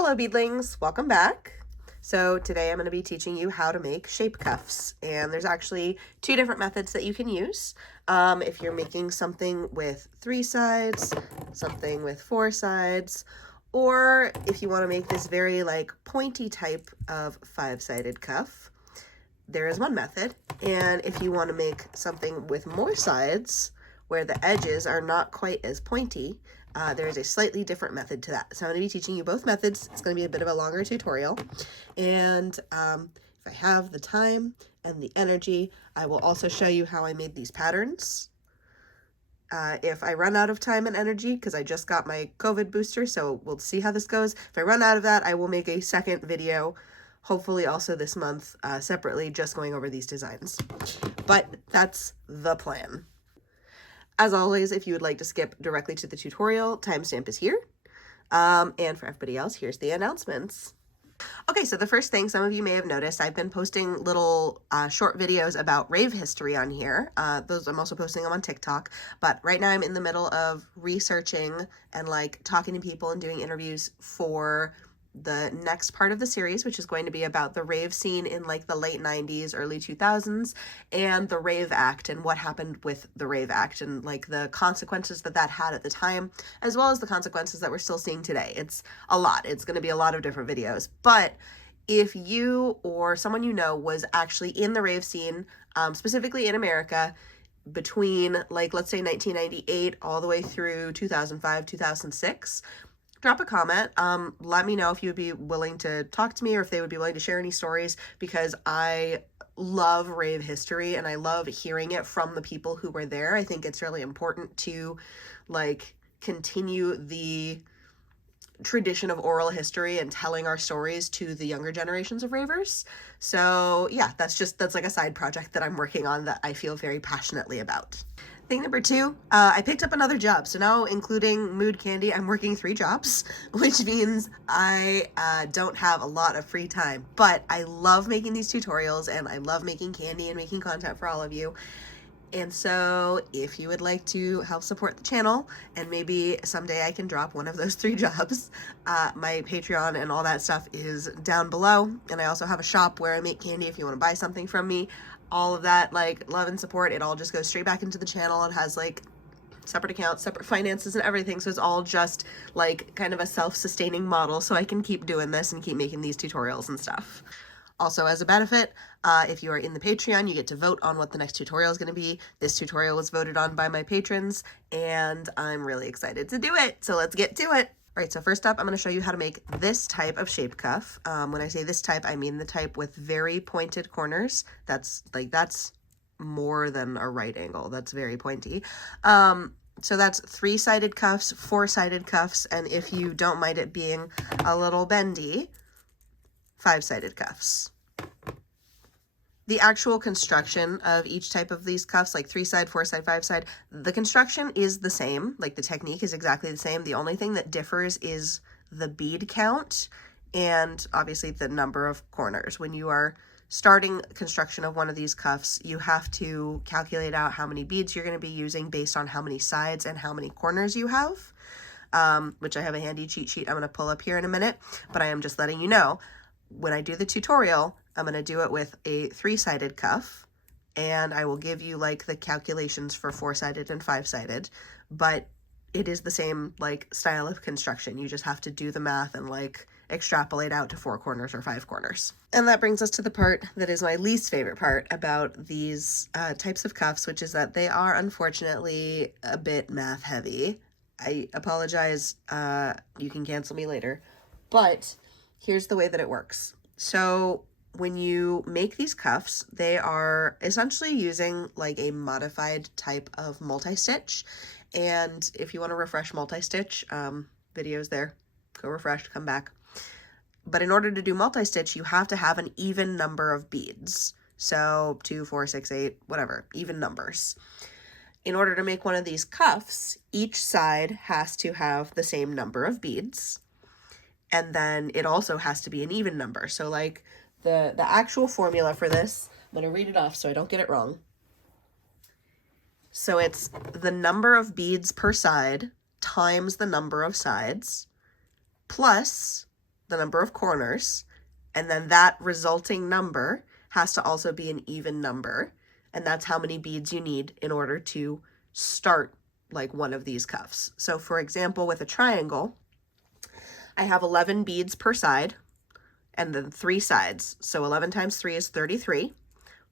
Hello beadlings, welcome back. So today I'm going to be teaching you how to make shape cuffs, and there's actually two different methods that you can use. If you're making something with 3 sides, something with 4 sides, or if you want to make this very pointy type of 5-sided cuff, there is one method. And if you want to make something with more sides where the edges are not quite as pointy, there's a slightly different method to that. So I'm going to be teaching you both methods. It's going to be a bit of a longer tutorial. And if I have the time and the energy, I will also show you how I made these patterns. If I run out of time and energy, because I just got my COVID booster, so we'll see how this goes. If I run out of that, I will make a second video, hopefully also this month, separately, just going over these designs. But that's the plan. As always, if you would like to skip directly to the tutorial, timestamp is here. And for everybody else, here's the announcements. Okay, so the first thing some of you may have noticed, I've been posting little short videos about rave history on here. Those I'm also posting them on TikTok. But right now I'm in the middle of researching and talking to people and doing interviews for the next part of the series, which is going to be about the rave scene in the late 90s, early 2000s, and the Rave Act and what happened with the Rave Act and the consequences that had at the time, as well as the consequences that we're still seeing today. It's a lot. It's going to be a lot of different videos. But if you or someone you know was actually in the rave scene, specifically in America, between let's say 1998 all the way through 2005, 2006, drop a comment. Let me know if you would be willing to talk to me or if they would be willing to share any stories, because I love rave history and I love hearing it from the people who were there. I think it's really important to continue the tradition of oral history and telling our stories to the younger generations of ravers. So yeah, that's a side project that I'm working on that I feel very passionately about. Thing number 2, I picked up another job. So now, including Mood Candy, I'm working 3 jobs, which means I don't have a lot of free time. But I love making these tutorials, and I love making candy and making content for all of you. And so if you would like to help support the channel, and maybe someday I can drop one of those 3 jobs, my Patreon and all that stuff is down below. And I also have a shop where I make candy if you want to buy something from me. All of that, love and support, it all just goes straight back into the channel and has separate accounts, separate finances and everything. So it's all just kind of a self-sustaining model, so I can keep doing this and keep making these tutorials and stuff. Also, as a benefit, if you are in the Patreon, you get to vote on what the next tutorial is going to be. This tutorial was voted on by my patrons, and I'm really excited to do it. So let's get to it. All right, so first up, I'm going to show you how to make this type of shape cuff. When I say this type, I mean the type with very pointed corners. That's more than a right angle. That's very pointy. So that's 3-sided cuffs, 4-sided cuffs, and if you don't mind it being a little bendy, 5-sided cuffs. The actual construction of each type of these cuffs, 3-side, 4-side, 5-side, the construction is the same. The technique is exactly the same. The only thing that differs is the bead count and obviously the number of corners. When you are starting construction of one of these cuffs, you have to calculate out how many beads you're going to be using based on how many sides and how many corners you have, which I have a handy cheat sheet I'm going to pull up here in a minute, but I am just letting you know, when I do the tutorial, I'm going to do it with a 3-sided cuff, and I will give you the calculations for 4-sided and 5-sided, but it is the same style of construction. You just have to do the math and extrapolate out to 4 corners or 5 corners. And that brings us to the part that is my least favorite part about these types of cuffs, which is that they are unfortunately a bit math heavy. I apologize, you can cancel me later, but here's the way that it works. So when you make these cuffs, they are essentially using a modified type of multi-stitch. And if you want to refresh multi-stitch, videos there, go refresh, come back. But in order to do multi-stitch, you have to have an even number of beads. So 2, 4, 6, 8, whatever, even numbers. In order to make one of these cuffs, each side has to have the same number of beads. And then it also has to be an even number. So the actual formula for this, I'm going to read it off so I don't get it wrong. So it's the number of beads per side times the number of sides plus the number of corners, and then that resulting number has to also be an even number, and that's how many beads you need in order to start like one of these cuffs. So for example, with a triangle, I have 11 beads per side and then 3 sides. So 11 times 3 is 33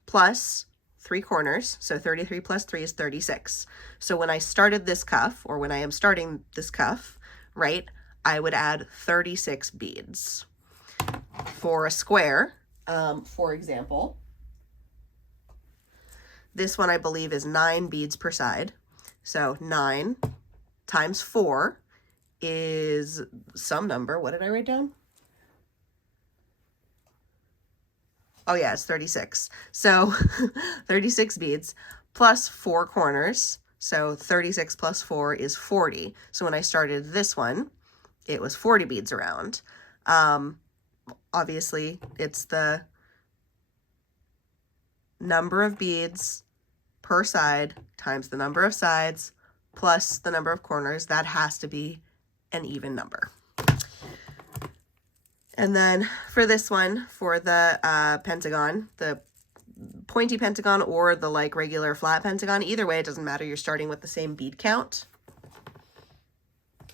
plus 3 corners. So 33 plus 3 is 36. So when I started this cuff, or when I am starting this cuff, right, I would add 36 beads. For a square, for example, this one I believe is 9 beads per side. So 9 times 4 is some number. What did I write down? Oh yeah, it's 36. So 36 beads plus 4 corners. So 36 plus 4 is 40. So when I started this one, it was 40 beads around. Obviously, it's the number of beads per side times the number of sides plus the number of corners. That has to be an even number. And then for this one, for the pentagon, the pointy pentagon or the like regular flat pentagon, either way, it doesn't matter. You're starting with the same bead count. I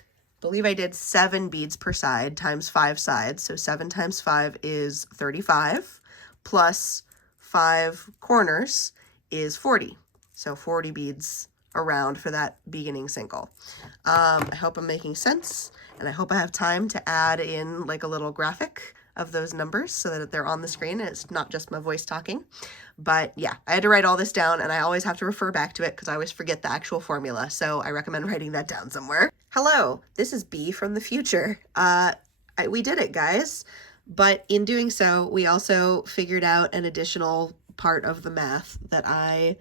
believe I did 7 beads per side times 5 sides. So 7 times 5 is 35 plus 5 corners is 40. So 40 beads around for that beginning single. I hope I'm making sense, and I hope I have time to add in like a little graphic of those numbers so that they're on the screen and it's not just my voice talking. But yeah, I had to write all this down, and I always have to refer back to it because I always forget the actual formula. So I recommend writing that down somewhere. Hello, this is B from the future. We did it, guys. But in doing so, we also figured out an additional part of the math that I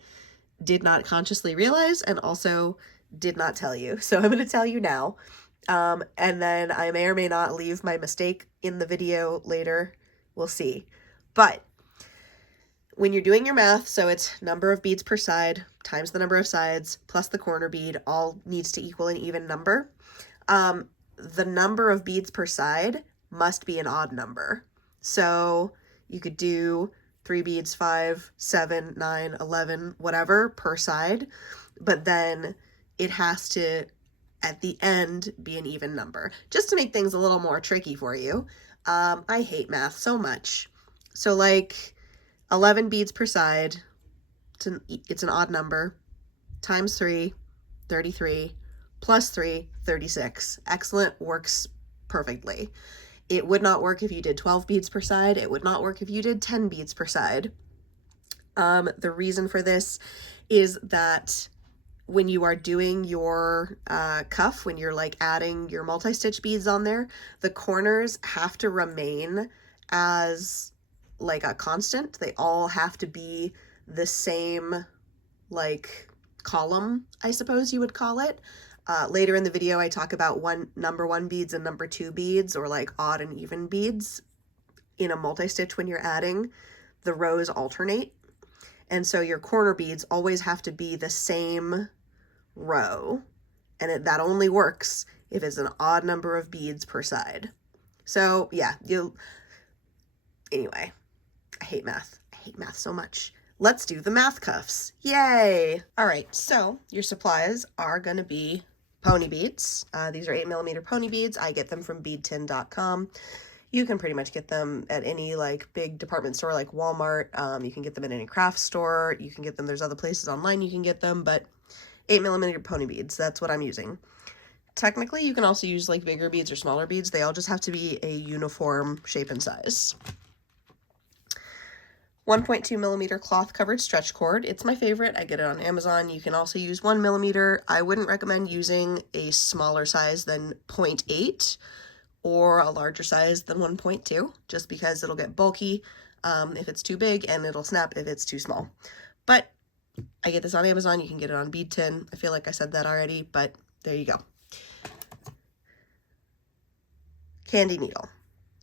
did not consciously realize and also did not tell you. So I'm going to tell you now. And then I may or may not leave my mistake in the video later. We'll see. But when you're doing your math, so it's number of beads per side times the number of sides plus the corner bead, all needs to equal an even number. The number of beads per side must be an odd number. So you could do 3 beads, 5, 7, 9, 11, whatever per side, but then it has to, at the end, be an even number, just to make things a little more tricky for you. I hate math so much. So like 11 beads per side, it's an odd number, times 3, 33, plus 3, 36. Excellent, works perfectly. It would not work if you did 12 beads per side. It would not work if you did 10 beads per side. The reason for this is that when you are doing your cuff, when you're like adding your multi-stitch beads on there, the corners have to remain as like a constant. They all have to be the same like column, I suppose you would call it. Later in the video, I talk about number 1 beads and number 2 beads, or like odd and even beads. In a multi-stitch, when you're adding, the rows alternate. And so your corner beads always have to be the same row. And that only works if it's an odd number of beads per side. So yeah, anyway, I hate math. I hate math so much. Let's do the math cuffs. Yay! All right, so your supplies are gonna be pony beads. These are 8mm pony beads. I get them from beadtin.com. You can pretty much get them at any like big department store like Walmart. You can get them at any craft store. You can get them, there's other places online you can get them, but 8mm pony beads, that's what I'm using. Technically, you can also use like bigger beads or smaller beads. They all just have to be a uniform shape and size. 1.2mm cloth covered stretch cord. It's my favorite. I get it on Amazon. You can also use 1mm. I wouldn't recommend using a smaller size than 0.8 or a larger size than 1.2, just because it'll get bulky if it's too big, and it'll snap if it's too small. But I get this on Amazon. You can get it on Bead Tin. I feel like I said that already, but there you go. Kandi needle,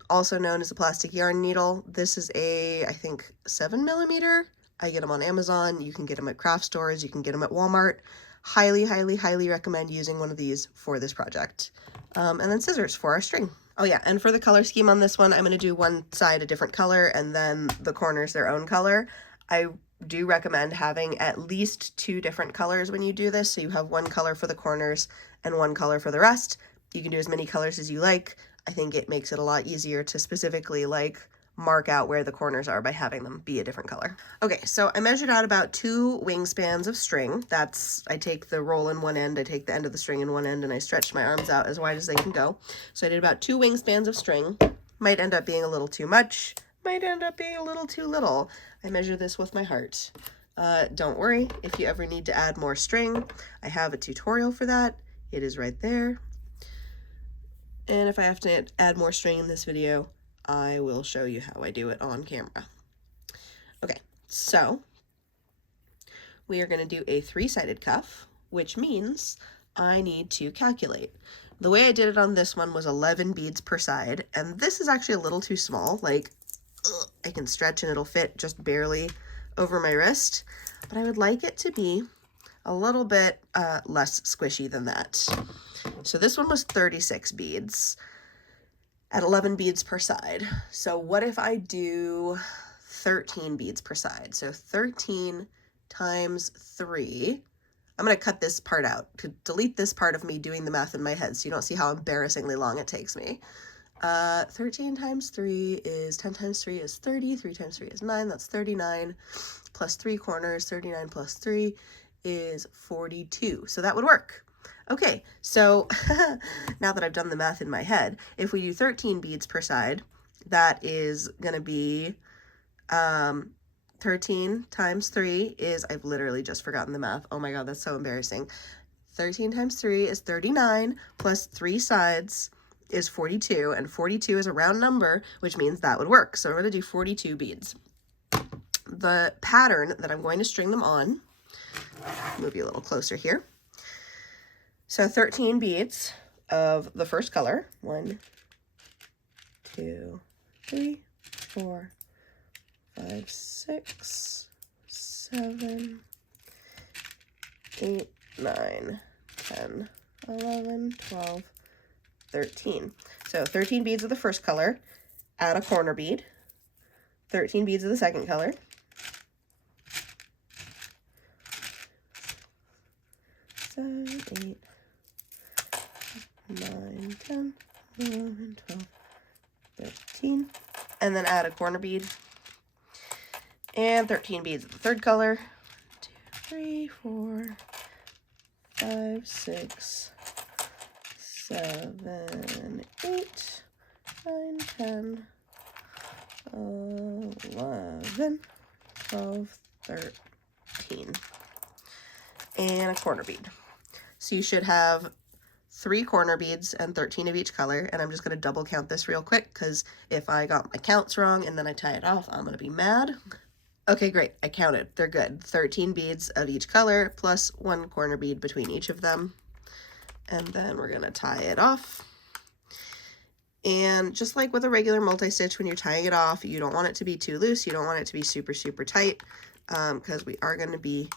also known as a plastic yarn needle. This is a, I think, 7mm. I get them on Amazon. You can get them at craft stores. You can get them at Walmart. Highly, highly, highly recommend using one of these for this project. And then scissors for our string. Oh yeah, and for the color scheme on this one, I'm going to do one side a different color and then the corners their own color. I do recommend having at least 2 different colors when you do this, so you have one color for the corners and one color for the rest. You can do as many colors as you like. I think it makes it a lot easier to specifically like mark out where the corners are by having them be a different color. Okay, so I measured out about 2 wingspans of string. I take the roll in one end, I take the end of the string in one end, and I stretch my arms out as wide as they can go. So I did about 2 wingspans of string. Might end up being a little too much, might end up being a little too little. I measure this with my heart. Don't worry, if you ever need to add more string, I have a tutorial for that. It is right there. And if I have to add more string in this video, I will show you how I do it on camera. Okay, so we are going to do a 3-sided cuff, which means I need to calculate. The way I did it on this one was 11 beads per side, and this is actually a little too small. Like, I can stretch and it'll fit just barely over my wrist, but I would like it to be a little bit less squishy than that. So this one was 36 beads at 11 beads per side. So what if I do 13 beads per side? So 13 times 3. I'm going to cut this part out to delete this part of me doing the math in my head so you don't see how embarrassingly long it takes me. 13 times 3 is 10 times 3 is 30. 3 times 3 is 9. That's 39. Plus 3 corners, 39 plus 3 is 42. So that would work. Okay, so now that I've done the math in my head, if we do 13 beads per side, that is going to be 13 times 3 is, I've literally just forgotten the math. Oh my god, that's so embarrassing. 13 times 3 is 39, plus 3 sides is 42, and 42 is a round number, which means that would work. So I'm going to do 42 beads. The pattern that I'm going to string them on, move you a little closer here. So 13 beads of the first color. 1, 2, 3, 4, 5, 6, 7, 8, 9, 10, 11, 12, 13. So 13 beads of the first color, add a corner bead. 13 beads of the second color. 7, 8, 9, 10, 11, 12, 13. And then add a corner bead. And 13 beads of the third color. 1, 2, 3, 4, 5, 6, 7, 8, 9, 10, 11, 12, 13. And a corner bead. So you should have 3 corner beads and 13 of each color, and I'm just going to double count this real quick because if I got my counts wrong and then I tie it off, I'm going to be mad. Okay, great, I counted. They're good. 13 beads of each color plus 1 corner bead between each of them. And then we're going to tie it off. And just like with a regular multi-stitch, when you're tying it off, you don't want it to be too loose. You don't want it to be super, super tight because we are going to be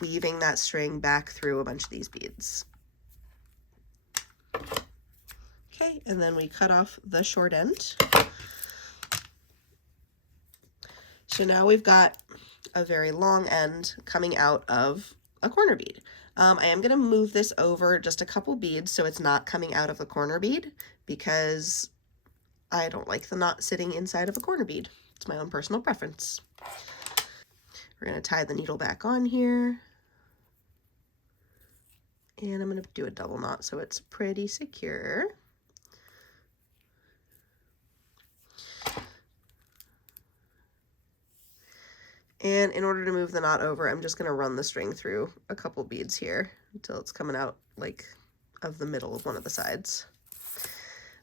weaving that string back through a bunch of these beads. Okay, and then we cut off the short end. So now we've got a very long end coming out of a corner bead. I am going to move this over just a couple beads so it's not coming out of the corner bead because I don't like the knot sitting inside of a corner bead. It's my own personal preference. We're going to tie the needle back on here. And I'm going to do a double knot so it's pretty secure. And in order to move the knot over, I'm just going to run the string through a couple beads here until it's coming out like of the middle of one of the sides.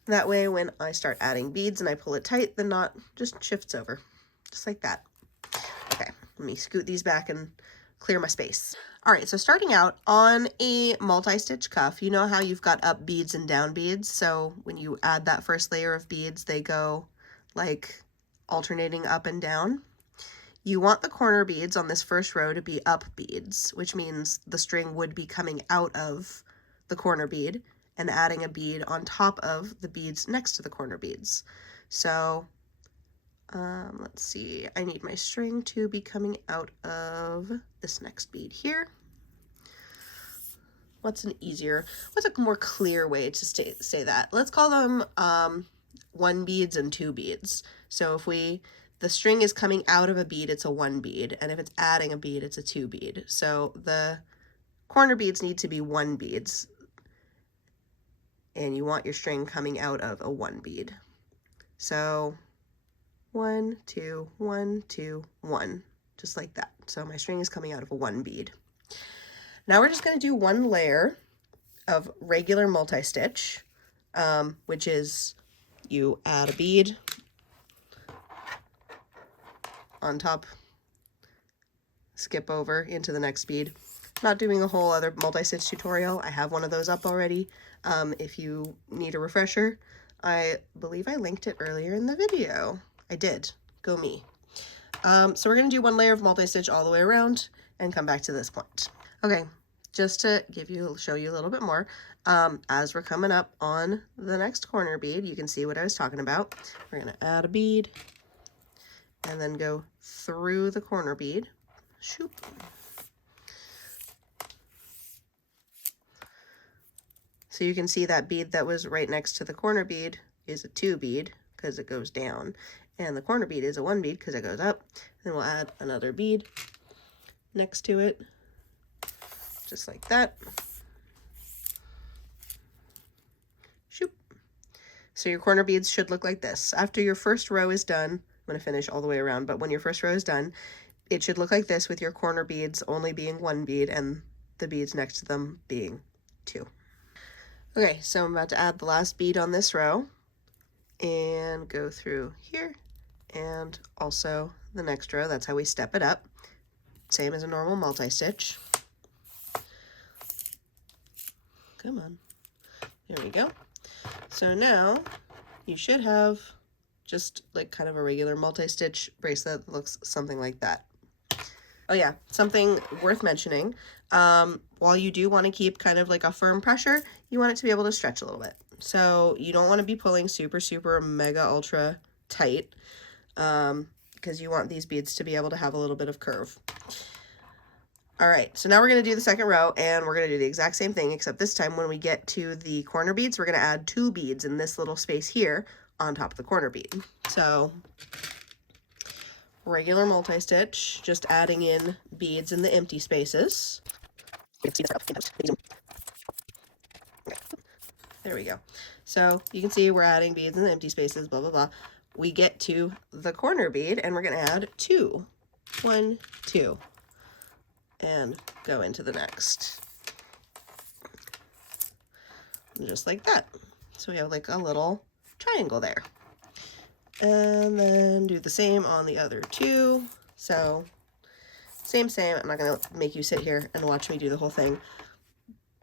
That way when I start adding beads and I pull it tight, the knot just shifts over, just like that. Okay, let me scoot these back and clear my space. All right, so starting out on a multi-stitch cuff, you know how you've got up beads and down beads? So when you add that first layer of beads, they go like alternating up and down. You want the corner beads on this first row to be up beads, which means the string would be coming out of the corner bead, and adding a bead on top of the beads next to the corner beads. So let's see, I need my string to be coming out of this next bead here. What's a more clear way to say that? Let's call them 1 beads and 2 beads. So if the string is coming out of a bead, it's a 1 bead, and if it's adding a bead, it's a 2 bead. So the corner beads need to be 1 beads, and you want your string coming out of a 1 bead. So 1, 2, 1, 2, 1, just like that. So my string is coming out of a 1 bead. Now we're just going to do 1 layer of regular multi-stitch, which is you add a bead on top, skip over into the next bead. Not doing a whole other multi-stitch tutorial. I have one of those up already. If you need a refresher, I believe I linked it earlier in the video. I did. Go me. So we're going to do 1 layer of multi-stitch all the way around and come back to this point. Okay, just to show you a little bit more, as we're coming up on the next corner bead, you can see what I was talking about. We're going to add a bead and then go through the corner bead. Shoop. So you can see that bead that was right next to the corner bead is a 2 bead because it goes down, and the corner bead is a 1 bead because it goes up. Then we'll add another bead next to it, just like that. Shoop. So your corner beads should look like this. After your first row is done, I'm going to finish all the way around, but when your first row is done, it should look like this, with your corner beads only being 1 bead and the beads next to them being 2. Okay, so I'm about to add the last bead on this row and go through here and also the next row. That's how we step it up. Same as a normal multi-stitch. Come on. There we go. So now you should have just like kind of a regular multi-stitch bracelet that looks something like that. Oh yeah, something worth mentioning. While you do want to keep kind of like a firm pressure, you want it to be able to stretch a little bit. So you don't want to be pulling super, super, mega, ultra tight, because you want these beads to be able to have a little bit of curve. All right, so now we're going to do the second row, and we're going to do the exact same thing, except this time when we get to the corner beads, we're going to add 2 beads in this little space here on top of the corner bead. So regular multi-stitch, just adding in beads in the empty spaces. There we go. So you can see we're adding beads in the empty spaces, blah, blah, blah. We get to the corner bead, and we're going to add 2. 1, 2. And go into the next. Just like that. So we have like a little triangle there. And then do the same on the other 2. So same. I'm not going to make you sit here and watch me do the whole thing.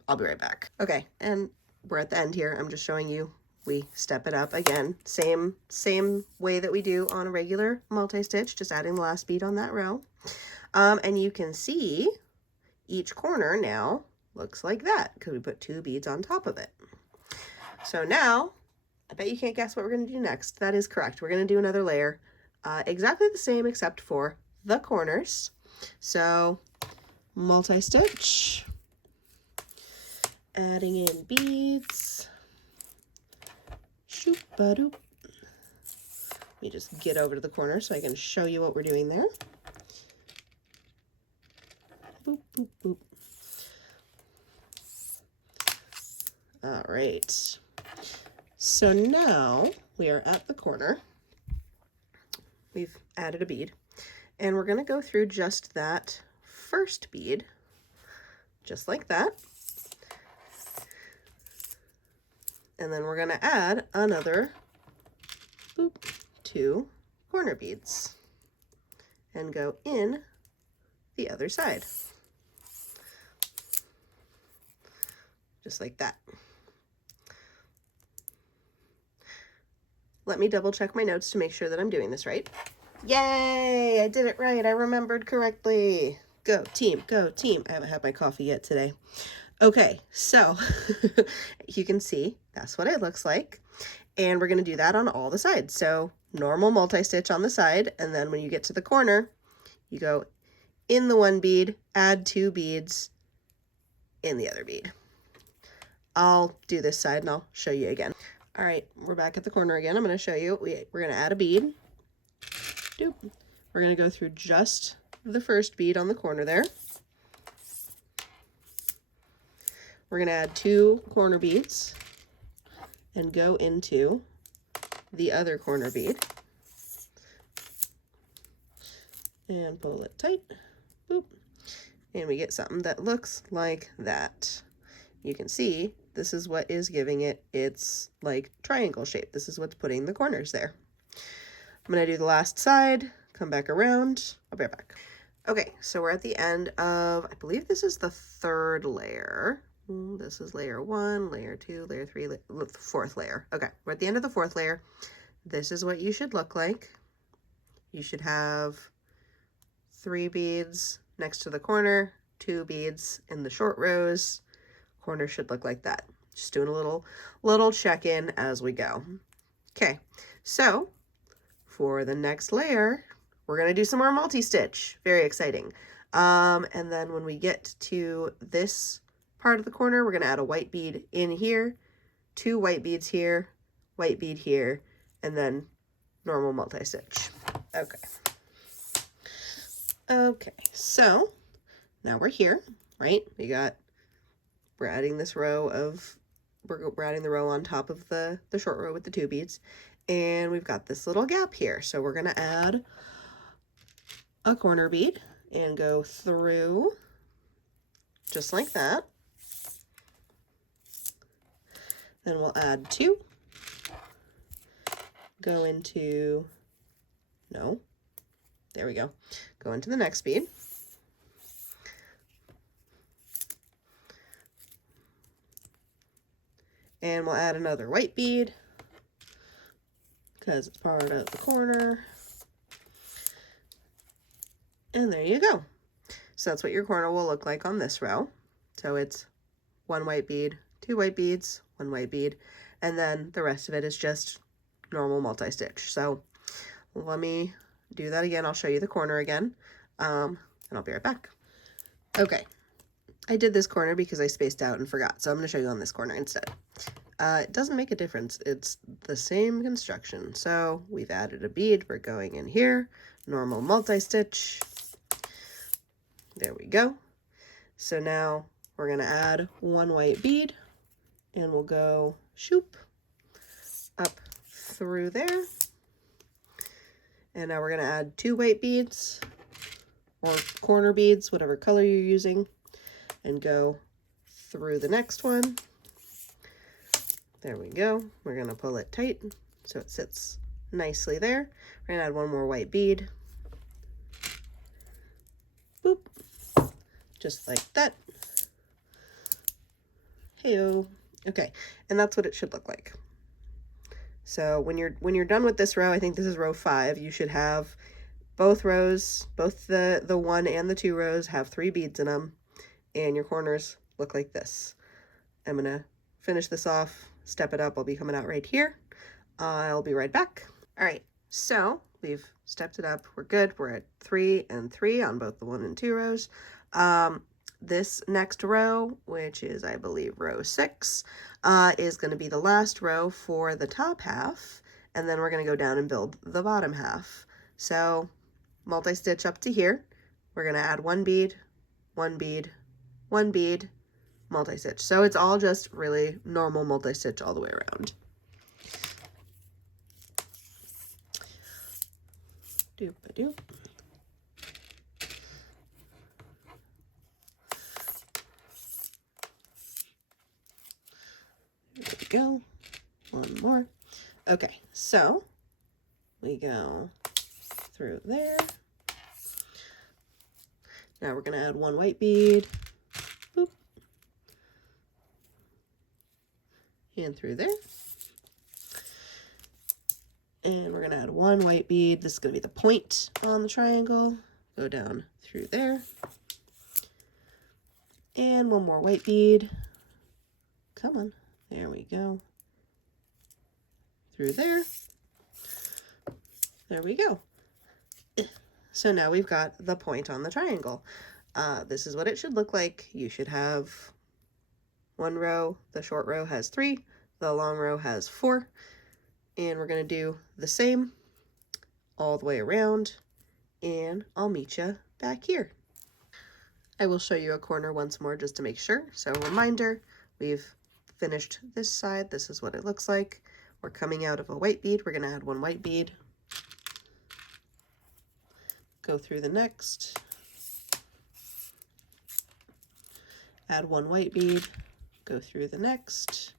I'll be right back. Okay, and we're at the end here. I'm just showing you we step it up again. Same way that we do on a regular multi-stitch, just adding the last bead on that row. And you can see each corner now looks like that because we put 2 beads on top of it. So now, I bet you can't guess what we're going to do next. That is correct. We're going to do another layer, exactly the same except for the corners. So multi-stitch, adding in beads, shoop-a-doop. Let me just get over to the corner so I can show you what we're doing there. Boop, boop, boop. All right. So now we are at the corner. We've added a bead, and we're going to go through just that first bead, just like that. And then we're going to add another 2 corner beads and go in the other side. Just like that. Let me double check my notes to make sure that I'm doing this right. Yay! I did it right. I remembered correctly. Go team, go team. I haven't had my coffee yet today. Okay, so you can see that's what it looks like. And we're going to do that on all the sides. So normal multi-stitch on the side, and then when you get to the corner, you go in the one bead, add 2 beads in the other bead. I'll do this side and I'll show you again. All right, we're back at the corner again. I'm going to show you. We're going to add a bead. Doop. We're going to go through just the first bead on the corner there. We're going to add 2 corner beads and go into the other corner bead and pull it tight. Boop. And we get something that looks like that. You can see this is what is giving it its like triangle shape. This is what's putting the corners there. I'm going to do the last side, come back around. I'll be right back. Okay, so we're at the end of, I believe this is the 3rd layer. This is layer 1, layer 2, layer 3, 4th layer. Okay, we're at the end of the 4th layer. This is what you should look like. You should have 3 beads next to the corner, 2 beads in the short rows. Corner should look like that. Just doing a little check-in as we go. Okay, so for the next layer, we're going to do some more multi-stitch. Very exciting. And then when we get to this part of the corner, we're going to add a white bead in here, 2 white beads here, white bead here, and then normal multi-stitch. Okay, so now we're here, right? We're adding this row of, we're adding the row on top of the short row with the 2 beads, and we've got this little gap here. So we're gonna add a corner bead and go through just like that. Then we'll add 2, go into, no, there we go, go into the next bead. And we'll add another white bead because it's part of the corner. And there you go. So that's what your corner will look like on this row. So it's 1 white bead, 2 white beads, 1 white bead, and then the rest of it is just normal multi-stitch. So let me do that again. I'll show you the corner again, and I'll be right back. Okay, I did this corner because I spaced out and forgot, so I'm going to show you on this corner instead. It doesn't make a difference. It's the same construction. So we've added a bead. We're going in here, normal multi-stitch. There we go. So now we're going to add 1 white bead, and we'll go shoop up through there. And now we're going to add 2 white beads or corner beads, whatever color you're using, and go through the next one. There we go. We're going to pull it tight so it sits nicely there. We're going to add 1 more white bead. Boop. Just like that. Hey-o. Okay, and that's what it should look like. So when you're done with this row, I think this is row 5, you should have both rows, both the 1 and the 2 rows have 3 beads in them, and your corners look like this. I'm going to finish this off, step it up. I'll be coming out right here. I'll be right back. All right, so we've stepped it up. We're good. We're at 3 and 3 on both the 1 and 2 rows. This next row, which is, I believe, row 6, is going to be the last row for the top half, and then we're going to go down and build the bottom half. So multi-stitch up to here. We're going to add 1 bead, 1 bead, 1 bead, multi-stitch. So it's all just really normal multi-stitch all the way around. Doop-a-doop. There we go. 1 more. Okay, so we go through there. Now we're going to add 1 white bead. Boop. And through there. And we're going to add 1 white bead. This is going to be the point on the triangle. Go down through there. And one more white bead. Come on, there we go. Through there. There we go. So now we've got the point on the triangle. This is what it should look like. You should have one row, the short row has 3, the long row has 4, and we're going to do the same all the way around, and I'll meet you back here. I will show you a corner once more just to make sure. So reminder, we've finished this side. This is what it looks like. We're coming out of a white bead. We're going to add one white bead. Go through the next. Add one white bead. Go through the next.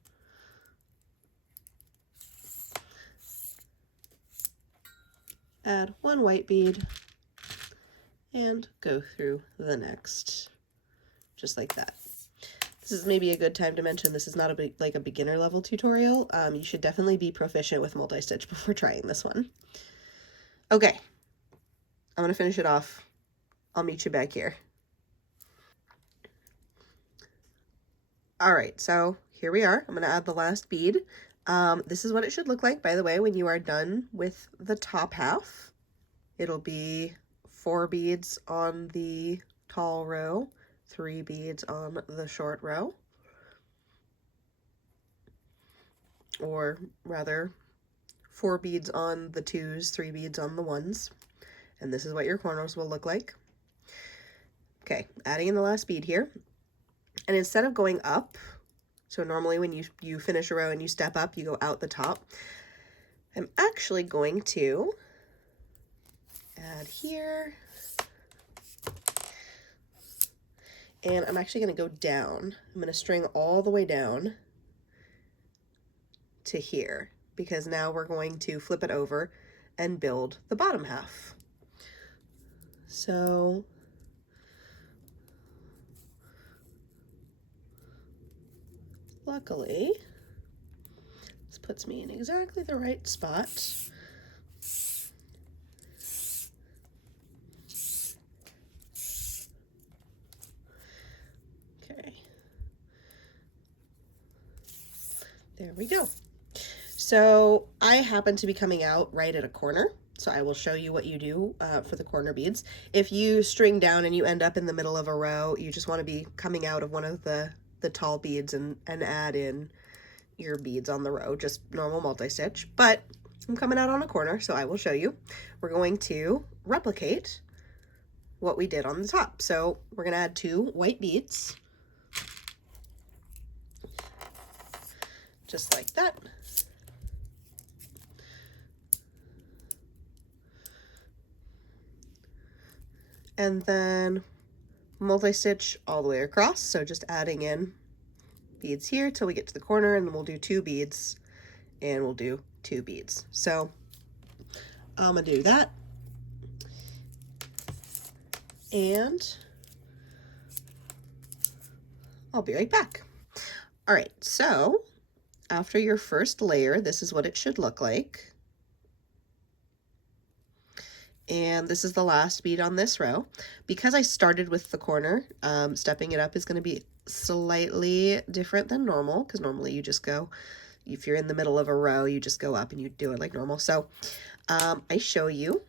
Add one white bead. And go through the next. Just like that. This is maybe a good time to mention this is not like a beginner level tutorial. You should definitely be proficient with multi-stitch before trying this one. Okay, I'm gonna finish it off. I'll meet you back here. All right, so here we are. I'm gonna add the last bead. This is what it should look like, by the way, when you are done with the top half. It'll be 4 beads on the tall row, 3 beads on the short row, or rather 4 beads on the 2s, 3 beads on the 1s, and this is what your corners will look like. Okay, adding in the last bead here, and instead of going up, so normally when you finish a row and you step up, you go out the top, I'm actually going to add here, and I'm actually going to go down. I'm going to string all the way down to here, because now we're going to flip it over and build the bottom half. So luckily, this puts me in exactly the right spot. Okay. There we go. So I happen to be coming out right at a corner, so I will show you what you do for the corner beads. If you string down and you end up in the middle of a row, you just want to be coming out of one of the tall beads and add in your beads on the row, just normal multi-stitch. But I'm coming out on a corner, so I will show you. We're going to replicate what we did on the top. So we're going to add 2 white beads, just like that. And then multi-stitch all the way across, so just adding in beads here till we get to the corner, and then we'll do 2 beads, and we'll do 2 beads. So I'm gonna do that, and I'll be right back. All right, so after your first layer, this is what it should look like. And this is the last bead on this row. Because I started with the corner, stepping it up is going to be slightly different than normal, because normally you just go, if you're in the middle of a row, you just go up and you do it like normal. So I show you.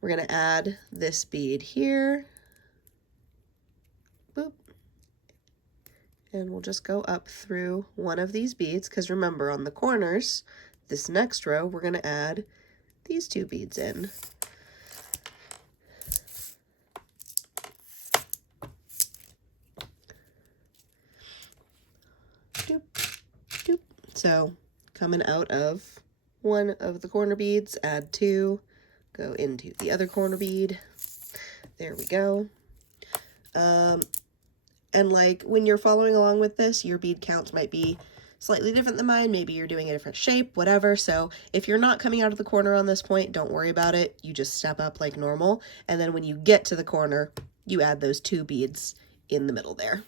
We're going to add this bead here. Boop. And we'll just go up through one of these beads, because remember, on the corners, this next row, we're going to add these 2 beads in. Doop, doop. So coming out of one of the corner beads, add 2, go into the other corner bead. There we go. And like when you're following along with this, your bead counts might be slightly different than mine. Maybe you're doing a different shape, whatever. So if you're not coming out of the corner on this point, don't worry about it. You just step up like normal. And then when you get to the corner, you add those 2 beads in the middle there.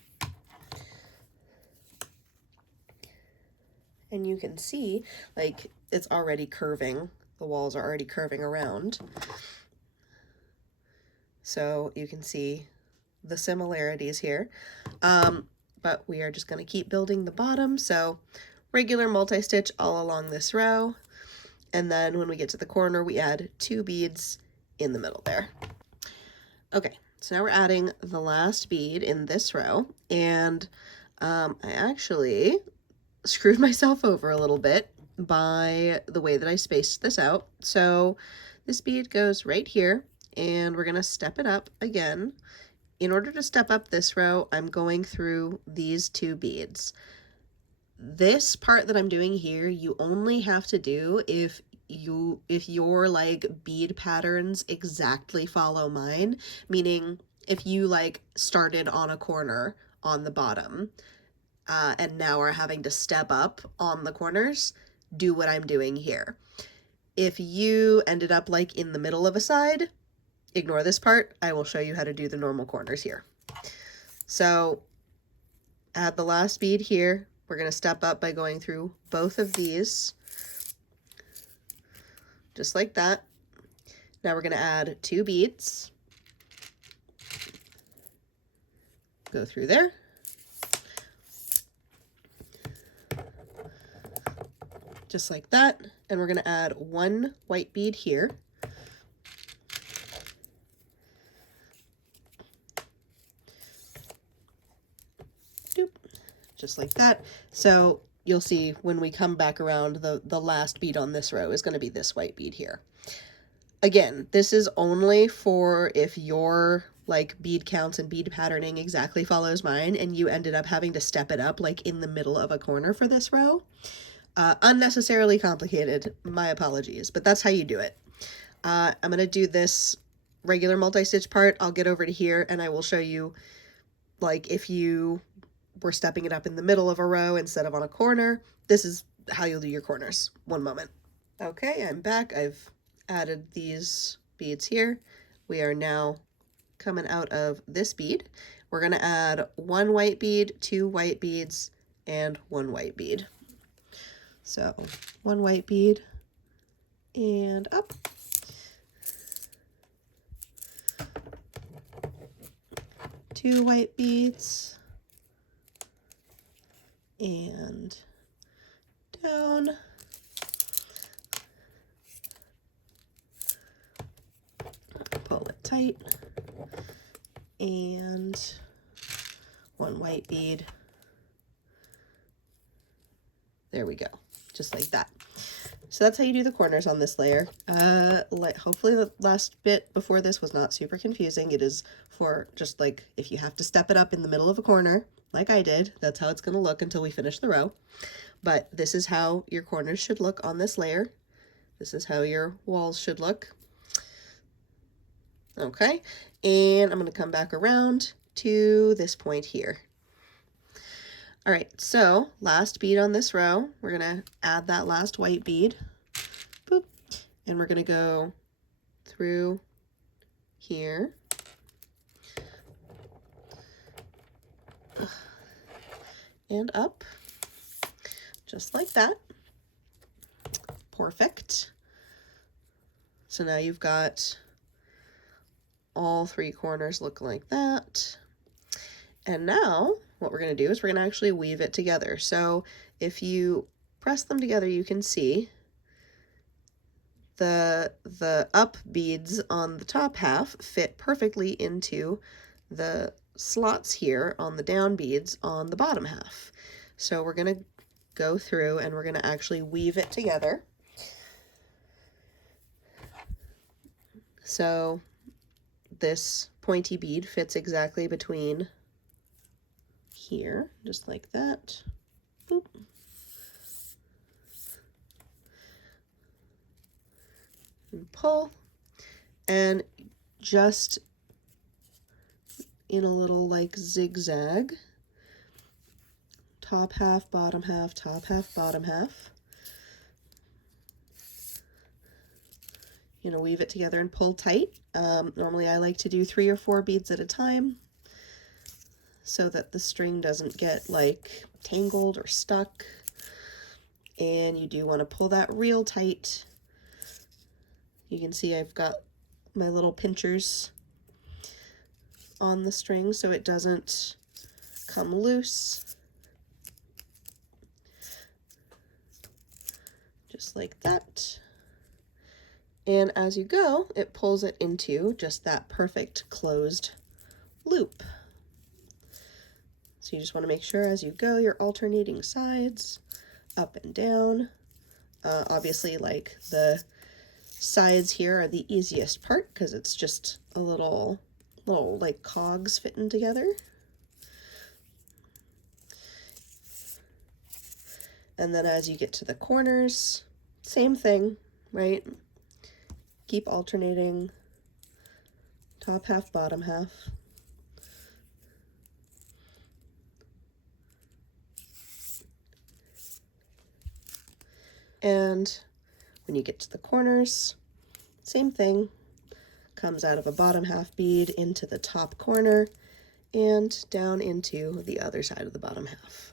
And you can see, like, it's already curving. The walls are already curving around. So you can see the similarities here. But we are just going to keep building the bottom. So regular multi-stitch all along this row. And then when we get to the corner, we add 2 beads in the middle there. Okay, so now we're adding the last bead in this row. And I actually screwed myself over a little bit by the way that I spaced this out. So this bead goes right here, and we're going to step it up again. In order to step up this row, I'm going through these 2 beads. This part that I'm doing here, you only have to do if your like bead patterns exactly follow mine, meaning if you like started on a corner on the bottom and now are having to step up on the corners, do what I'm doing here. If you ended up like in the middle of a side, ignore this part. I will show you how to do the normal corners here. So add the last bead here. We're going to step up by going through both of these, just like that. Now we're going to add 2 beads. Go through there. Just like that. And we're going to add 1 white bead here. Doop. Just like that. So you'll see when we come back around, the last bead on this row is going to be this white bead here. Again, this is only for if your like bead counts and bead patterning exactly follows mine and you ended up having to step it up like in the middle of a corner for this row. Unnecessarily complicated, my apologies, but that's how you do it. I'm going to do this regular multi-stitch part. I'll get over to here and I will show you like if you were stepping it up in the middle of a row instead of on a corner. This is how you'll do your corners. One moment. Okay, I'm back. I've added these beads here. We are now coming out of this bead. We're going to add 1 white bead, 2 white beads, and 1 white bead. So 1 white bead and up. 2 white beads and down. Pull it tight and 1 white bead. There we go, just like that. So that's how you do the corners on this layer. Hopefully the last bit before this was not super confusing. It is for just like if you have to step it up in the middle of a corner, like I did, that's how it's going to look until we finish the row. But this is how your corners should look on this layer. This is how your walls should look. Okay, and I'm going to come back around to this point here. All right, so last bead on this row, we're going to add that last white bead. Boop, and we're going to go through here. And up, just like that. Perfect. So now you've got all 3 corners look like that. And now what we're going to do is we're going to actually weave it together. So if you press them together, you can see the up beads on the top half fit perfectly into the slots here on the down beads on the bottom half. So we're going to go through and we're going to actually weave it together. So this pointy bead fits exactly between here, just like that. Boop. And pull, and just in a little like zigzag, top half, bottom half, top half, bottom half. You know, weave it together and pull tight. Normally I like to do 3 or 4 beads at a time so that the string doesn't get like tangled or stuck. And you do want to pull that real tight. You can see I've got my little pinchers on the string so it doesn't come loose. Just like that. And as you go, it pulls it into just that perfect closed loop. So you just want to make sure as you go, you're alternating sides, up and down. Obviously, like the sides here are the easiest part because it's just a little like cogs fitting together. And then as you get to the corners, same thing, right? Keep alternating top half, bottom half. And when you get to the corners, same thing, comes out of a bottom half bead into the top corner and down into the other side of the bottom half.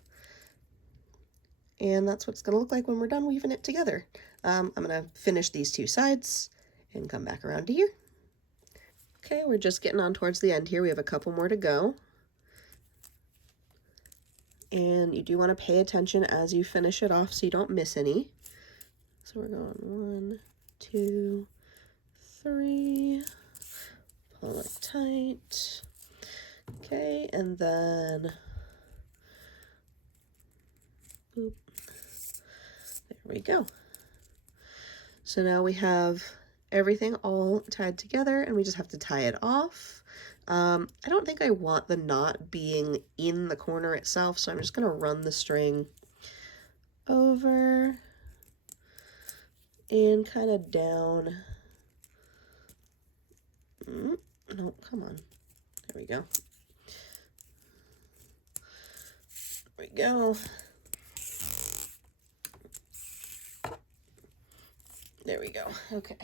And that's what it's going to look like when we're done weaving it together. I'm going to finish these two sides and come back around to here. Okay, we're just getting on towards the end here. We have a couple more to go. And you do want to pay attention as you finish it off so you don't miss any. So we're going 1, 2, 3, pull it tight. Okay, and then boop. There we go. So now we have everything all tied together and we just have to tie it off. I don't think I want the knot being in the corner itself, so I'm just going to run the string over and kind of down. No, come on. There we go. There we go. There we go. Okay.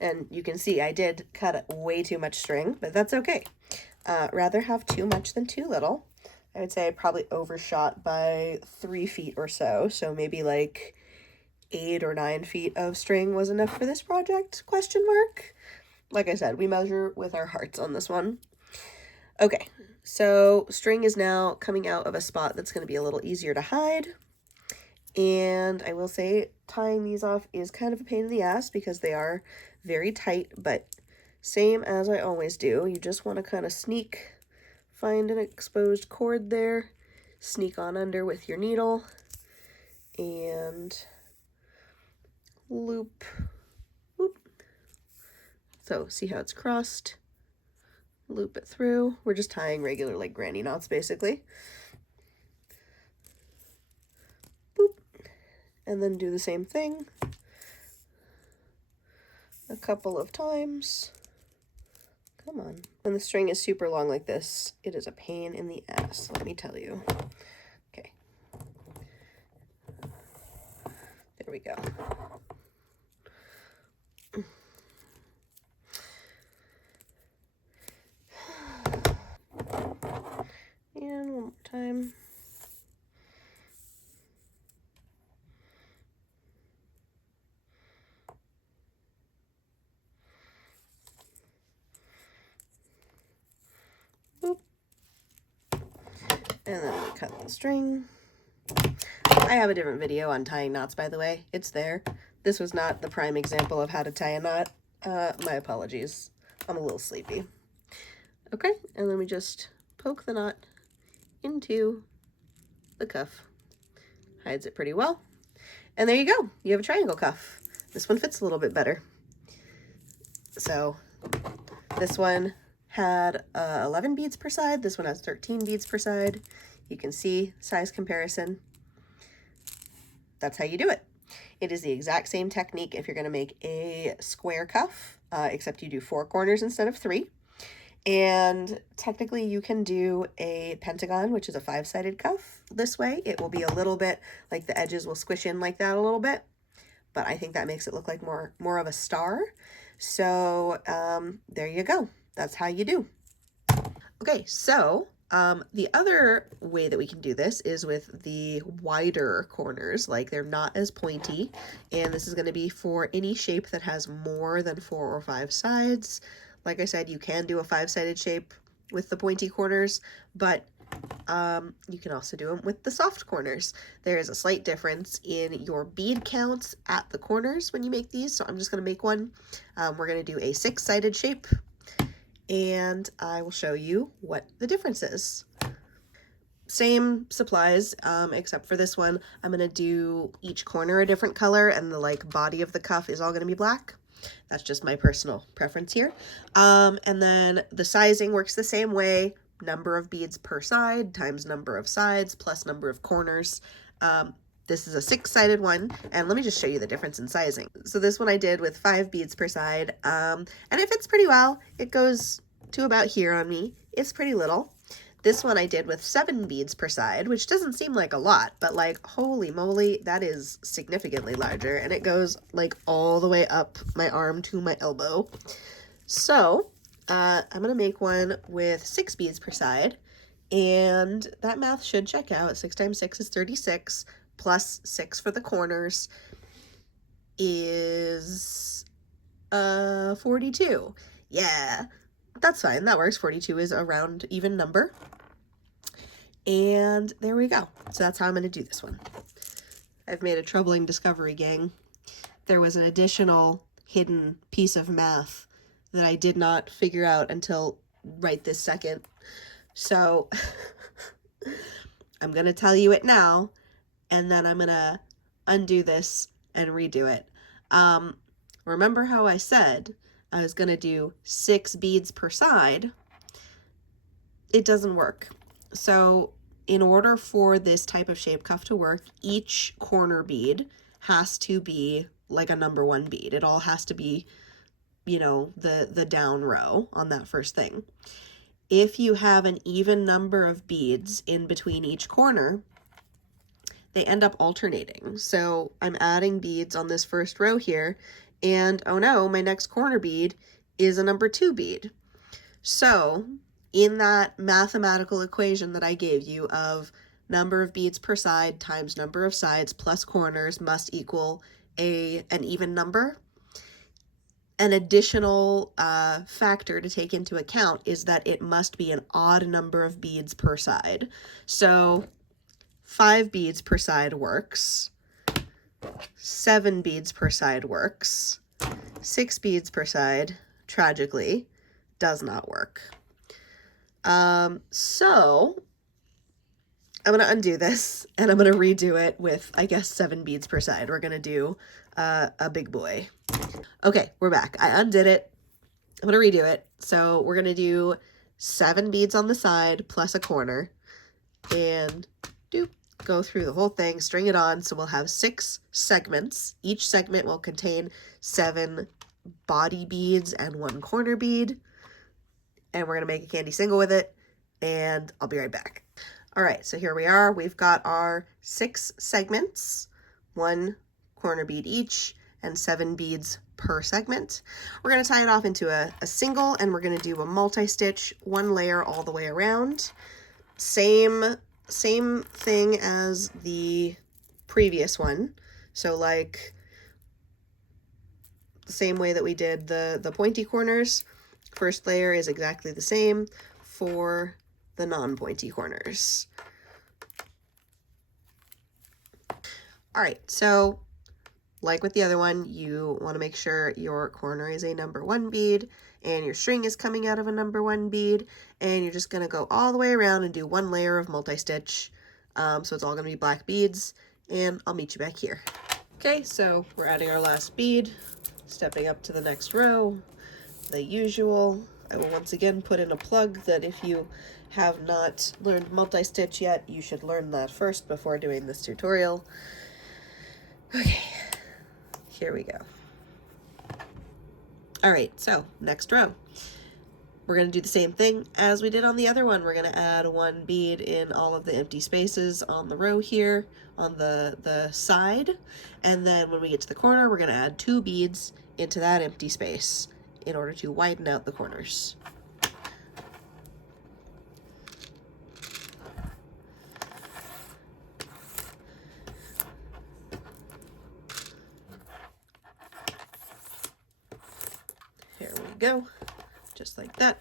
And you can see I did cut way too much string, but that's okay. Rather have too much than too little. I would say I probably overshot by 3 feet or so. So maybe like 8 or 9 feet of string was enough for this project, question mark. Like I said, we measure with our hearts on this one. Okay, so string is now coming out of a spot that's going to be a little easier to hide. And I will say tying these off is kind of a pain in the ass because they are very tight, but same as I always do. You just want to kind of sneak, find an exposed cord there, sneak on under with your needle, and loop, whoop. So see how it's crossed, loop it through. We're just tying regular like granny knots basically. Boop. And then do the same thing a couple of times. Come on. When the string is super long like this, it is a pain in the ass, let me tell you. Okay. There we go. And one more time. Boop. And then we cut the string. I have a different video on tying knots, by the way. It's there. This was not the prime example of how to tie a knot. My apologies. I'm a little sleepy. Okay, and then we just poke the knot into the cuff. Hides it pretty well. And there you go. You have a triangle cuff. This one fits a little bit better. So this one had 11 beads per side. This one has 13 beads per side. You can see size comparison. That's how you do it. It is the exact same technique if you're going to make a square cuff, except you do 4 corners instead of 3. And technically you can do a pentagon, which is a 5-sided cuff this way. It will be a little bit like the edges will squish in like that a little bit, but I think that makes it look like more of a star. So there you go. That's how you do. Okay, so the other way that we can do this is with the wider corners, like they're not as pointy, and this is going to be for any shape that has more than 4 or 5 sides, Like I said, you can do a 5-sided shape with the pointy corners, but you can also do them with the soft corners. There is a slight difference in your bead counts at the corners when you make these, so I'm just going to make one. We're going to do a 6-sided shape, and I will show you what the difference is. Same supplies, except for this one, I'm going to do each corner a different color, and the body of the cuff is all going to be black. That's just my personal preference here. And then the sizing works the same way. Number of beads per side times number of sides plus number of corners. This is a 6-sided one, and let me just show you the difference in sizing. So this one I did with 5 beads per side, and it fits pretty well. It goes to about here on me. It's pretty little. This one I did with 7 beads per side, which doesn't seem like a lot, but holy moly, that is significantly larger, and it goes all the way up my arm to my elbow. So I'm gonna make one with 6 beads per side, and that math should check out. 6 times 6 is 36, plus 6 for the corners is 42. Yeah, that's fine, that works. 42 is a round even number. And there we go. So that's how I'm going to do this one. I've made a troubling discovery, gang. There was an additional hidden piece of math that I did not figure out until right this second. So I'm going to tell you it now, and then I'm going to undo this and redo it. Remember how I said I was going to do 6 beads per side? It doesn't work. So in order for this type of shape cuff to work, each corner bead has to be like a number 1 bead. It all has to be, you know, the down row on that first thing. If you have an even number of beads in between each corner, they end up alternating. So I'm adding beads on this first row here, and oh no, my next corner bead is a number 2 bead. So in that mathematical equation that I gave you of number of beads per side times number of sides plus corners must equal an even number, an additional factor to take into account is that it must be an odd number of beads per side. So 5 beads per side works, 7 beads per side works, 6 beads per side, tragically, does not work. So I'm going to undo this, and I'm going to redo it with, I guess, 7 beads per side. We're going to do a big boy. Okay, we're back. I undid it. I'm going to redo it. So we're going to do 7 beads on the side plus a corner, and go through the whole thing, string it on. So we'll have 6 segments. Each segment will contain 7 body beads and 1 corner bead. And we're going to make a Kandi single with it, and I'll be right back. All right, so here we are. We've got our 6 segments, 1 corner bead each, and 7 beads per segment. We're going to tie it off into a single, and we're going to do a multi-stitch, 1 layer all the way around. Same thing as the previous one. So like the same way that we did the pointy corners. First layer is exactly the same for the non-pointy corners. All right, so like with the other one, you want to make sure your corner is a number 1 bead and your string is coming out of a number 1 bead, and you're just going to go all the way around and do 1 layer of multi-stitch. So it's all going to be black beads, and I'll meet you back here. Okay, so we're adding our last bead, stepping up to the next row. The usual. I will once again put in a plug that if you have not learned multi-stitch yet, you should learn that first before doing this tutorial. Okay, here we go. All right, so next row. We're going to do the same thing as we did on the other one. We're going to add 1 bead in all of the empty spaces on the row here on the side, and then when we get to the corner, we're going to add 2 beads into that empty space in order to widen out the corners. Here we go. just like that.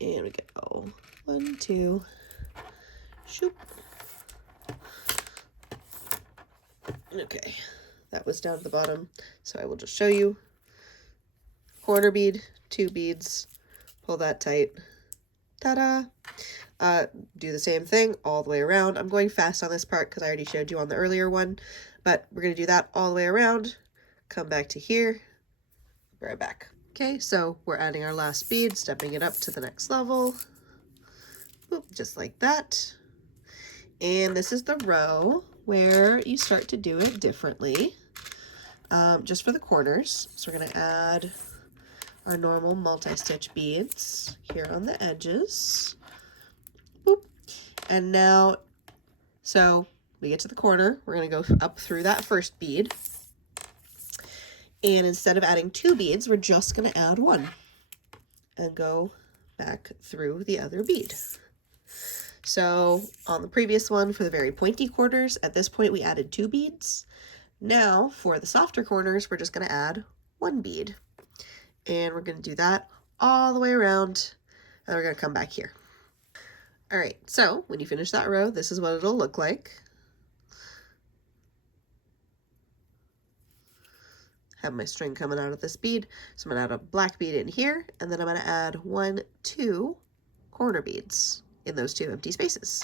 And we go 1, 2, shoop. Okay, that was down at the bottom, so I will just show you. Corner bead, 2 beads, pull that tight, ta-da. Do the same thing all the way around. I'm going fast on this part because I already showed you on the earlier one, but we're going to do that all the way around. Come back to here, be right back. Okay, so we're adding our last bead, stepping it up to the next level. Boop, just like that. And this is the row where you start to do it differently, just for the corners. So we're going to add our normal multi-stitch beads here on the edges. Boop. And now, so we get to the corner, we're going to go up through that first bead. And instead of adding 2 beads, we're just going to add 1 and go back through the other bead. So on the previous one, for the very pointy corners, at this point we added 2 beads. Now for the softer corners, we're just going to add 1 bead. And we're going to do that all the way around, and we're going to come back here. All right, so when you finish that row, this is what it'll look like. Have my string coming out of this bead, so I'm going to add a black bead in here, and then I'm going to add 1, 2 corner beads in those 2 empty spaces.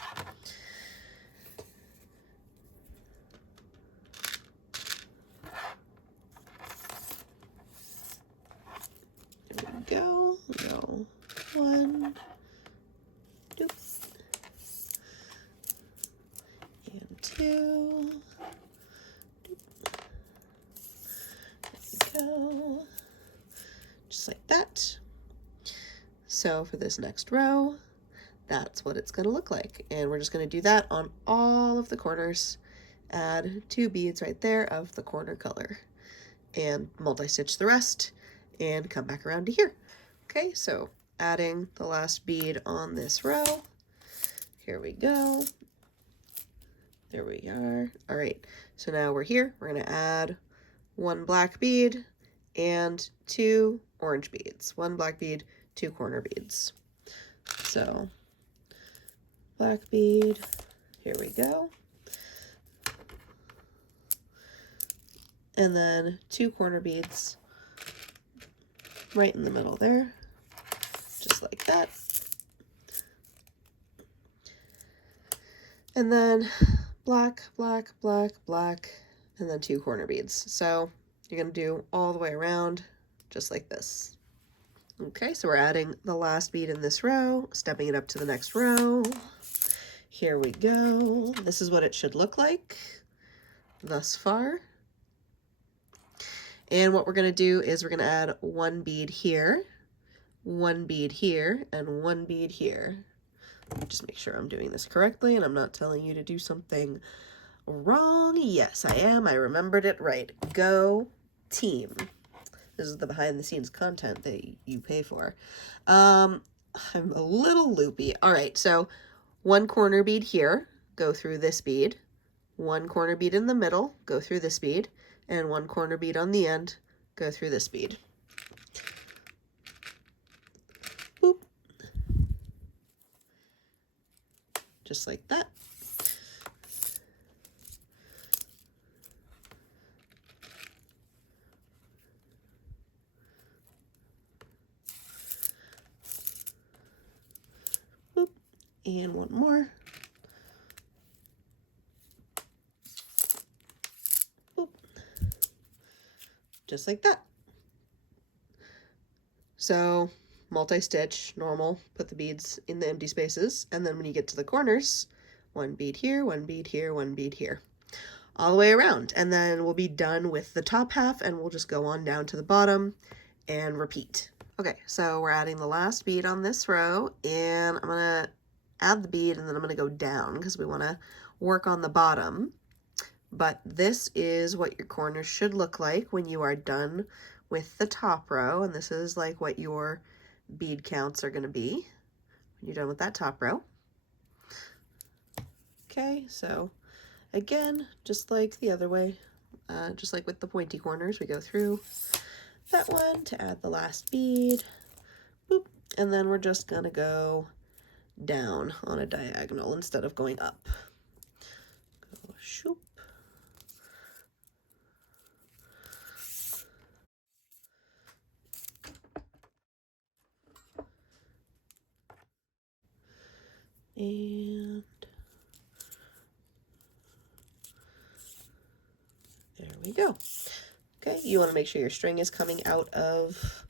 There we go. Go 1, 2, and 2. There we go. Just like that. So for this next row, that's what it's going to look like. And we're just going to do that on all of the corners. Add 2 beads right there of the corner color and multi-stitch the rest and come back around to here. Okay, so adding the last bead on this row. Here we go. There we are. All right, so now we're here. We're going to add 1 black bead and 2 orange beads. 1 black bead, 2 corner beads. So black bead, here we go. And then 2 corner beads right in the middle there, just like that. And then black, black, black, black, and then 2 corner beads. So you're going to do all the way around just like this. Okay, so we're adding the last bead in this row, stepping it up to the next row. Here we go. This is what it should look like thus far. And what we're going to do is we're going to add 1 bead here, 1 bead here, and 1 bead here. Let me just make sure I'm doing this correctly and I'm not telling you to do something wrong. Yes, I am. I remembered it right. Go team. This is the behind the scenes content that you pay for. I'm a little loopy. All right, so 1 corner bead here, go through this bead. 1 corner bead in the middle, go through this bead. And 1 corner bead on the end, go through this bead. Boop. Just like that. Boop. And 1 more. Just like that. So multi-stitch, normal, put the beads in the empty spaces, and then when you get to the corners, 1 bead here, 1 bead here, 1 bead here, all the way around. And then we'll be done with the top half and we'll just go on down to the bottom and repeat. Okay, so we're adding the last bead on this row, and I'm gonna add the bead and then I'm gonna go down because we wanna work on the bottom. But this is what your corners should look like when you are done with the top row. And this is like what your bead counts are going to be when you're done with that top row. Okay, so again, just like the other way, just like with the pointy corners, we go through that one to add the last bead. Boop. And then we're just gonna go down on a diagonal instead of going up. Go shoop. And there we go. Okay, you want to make sure your string is coming out of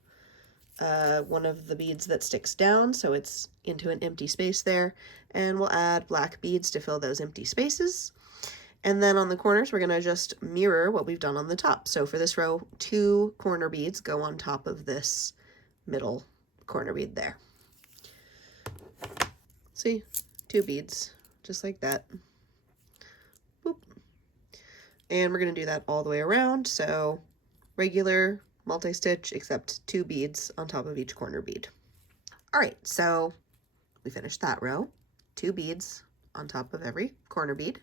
one of the beads that sticks down, so it's into an empty space there. And we'll add black beads to fill those empty spaces. And then on the corners, we're going to just mirror what we've done on the top. So for this row, 2 corner beads go on top of this middle corner bead there. See, 2 beads, just like that. Boop. And we're going to do that all the way around. So regular multi-stitch, except 2 beads on top of each corner bead. All right, so we finished that row. 2 beads on top of every corner bead.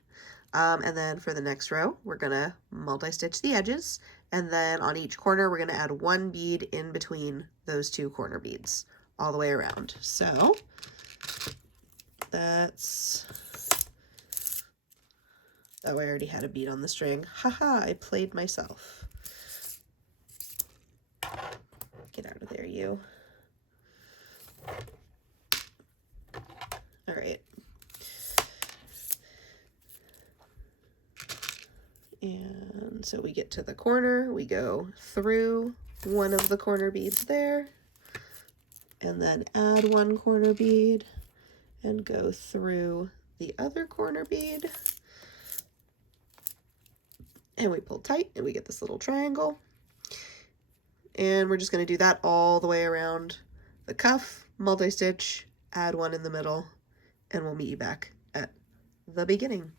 And then for the next row, we're gonna multi-stitch the edges, and then on each corner, we're gonna add 1 bead in between those 2 corner beads all the way around. So that's, oh, I already had a bead on the string. Haha, I played myself. Get out of there, you. All right. And so we get to the corner, we go through one of the corner beads there, and then add 1 corner bead and go through the other corner bead. And we pull tight and we get this little triangle. And we're just going to do that all the way around the cuff, multi-stitch, add 1 in the middle, and we'll meet you back at the beginning.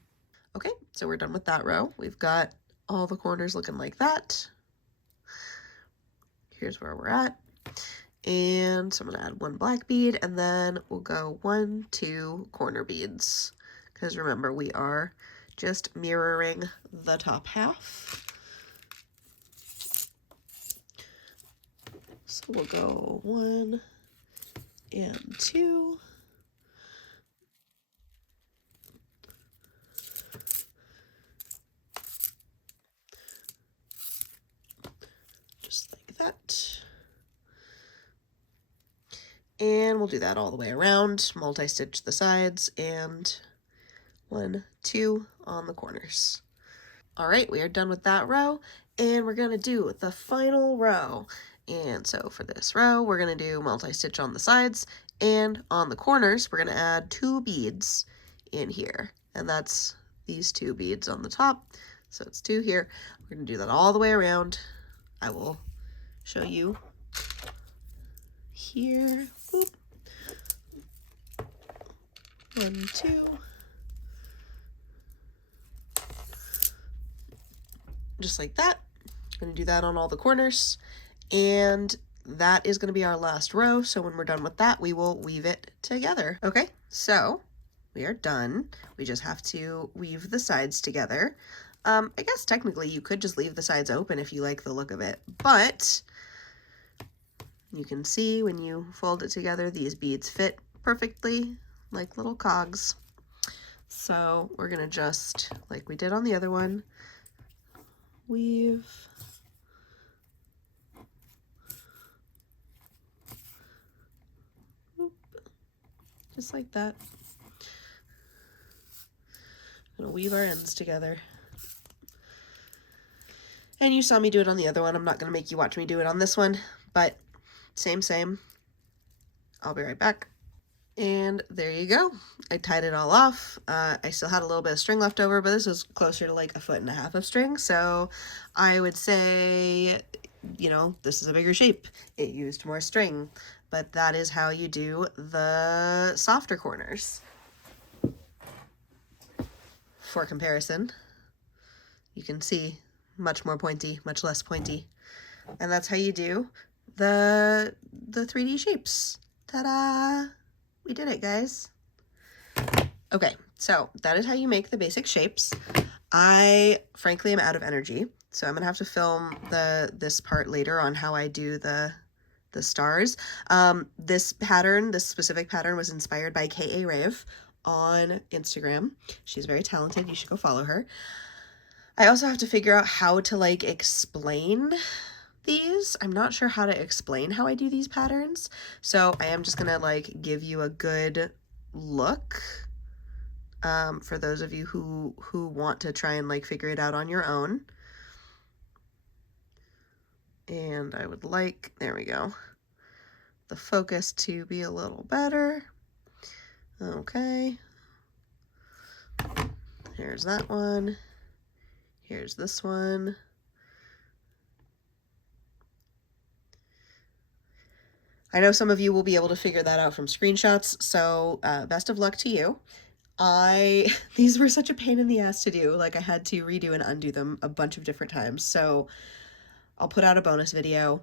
Okay, so we're done with that row. We've got all the corners looking like that. Here's where we're at. And so I'm going to add 1 black bead, and then we'll go 1, 2 corner beads. Because remember, we are just mirroring the top half. So we'll go 1 and 2. Just like that. And we'll do that all the way around, multi-stitch the sides, and 1, 2 on the corners. All right, we are done with that row, and we're gonna do the final row. And so for this row, we're gonna do multi-stitch on the sides, and on the corners, we're gonna add 2 beads in here. And that's these 2 beads on the top. So it's 2 here. We're gonna do that all the way around. I will show you here. Boop. 1, 2. Just like that. I'm gonna do that on all the corners. And that is gonna be our last row. So when we're done with that, we will weave it together. Okay, so we are done. We just have to weave the sides together. I guess technically you could just leave the sides open if you like the look of it, but you can see when you fold it together, these beads fit perfectly like little cogs. So we're gonna just, like we did on the other one, weave. Oop. Just like that. Gonna weave our ends together. And you saw me do it on the other one. I'm not gonna make you watch me do it on this one, but same. I'll be right back. And there you go. I tied it all off. I still had a little bit of string left over, but this was closer to like 1.5 feet of string. So I would say, you know, this is a bigger shape. It used more string, but that is how you do the softer corners. For comparison, you can see much more pointy, much less pointy. And that's how you do the 3D shapes. Ta-da! We did it, guys. Okay, so that is how you make the basic shapes. I, frankly, am out of energy, so I'm gonna have to film this part later on how I do the the stars. This pattern, this specific pattern, was inspired by K.A. Rave on Instagram. She's very talented. You should go follow her. I also have to figure out how to like explain these. I'm not sure how to explain how I do these patterns. So I am just gonna like give you a good look for those of you who want to try and like figure it out on your own. And I would like, there we go, the focus to be a little better. Okay. Here's that one. Here's this one. I know some of you will be able to figure that out from screenshots, so best of luck to you. These were such a pain in the ass to do. Like, I had to redo and undo them a bunch of different times, so I'll put out a bonus video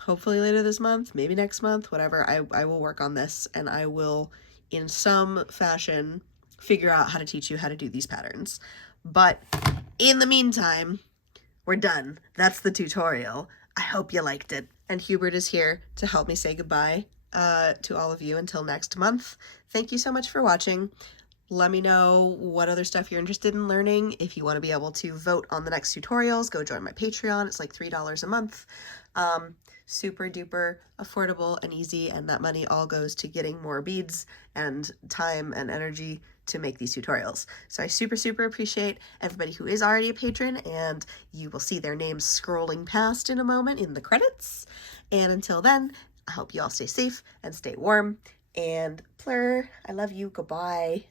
hopefully later this month, maybe next month, whatever. I will work on this, and I will, in some fashion, figure out how to teach you how to do these patterns. But in the meantime, we're done. That's the tutorial. I hope you liked it. And Hubert is here to help me say goodbye to all of you until next month. Thank you so much for watching. Let me know what other stuff you're interested in learning. If you want to be able to vote on the next tutorials, go join my Patreon. It's like $3 a month. Super duper affordable and easy, and that money all goes to getting more beads and time and energy to make these tutorials. So I super appreciate everybody who is already a patron, and you will see their names scrolling past in a moment in the credits. And until then, I hope you all stay safe and stay warm, and Plur, I love you. Goodbye.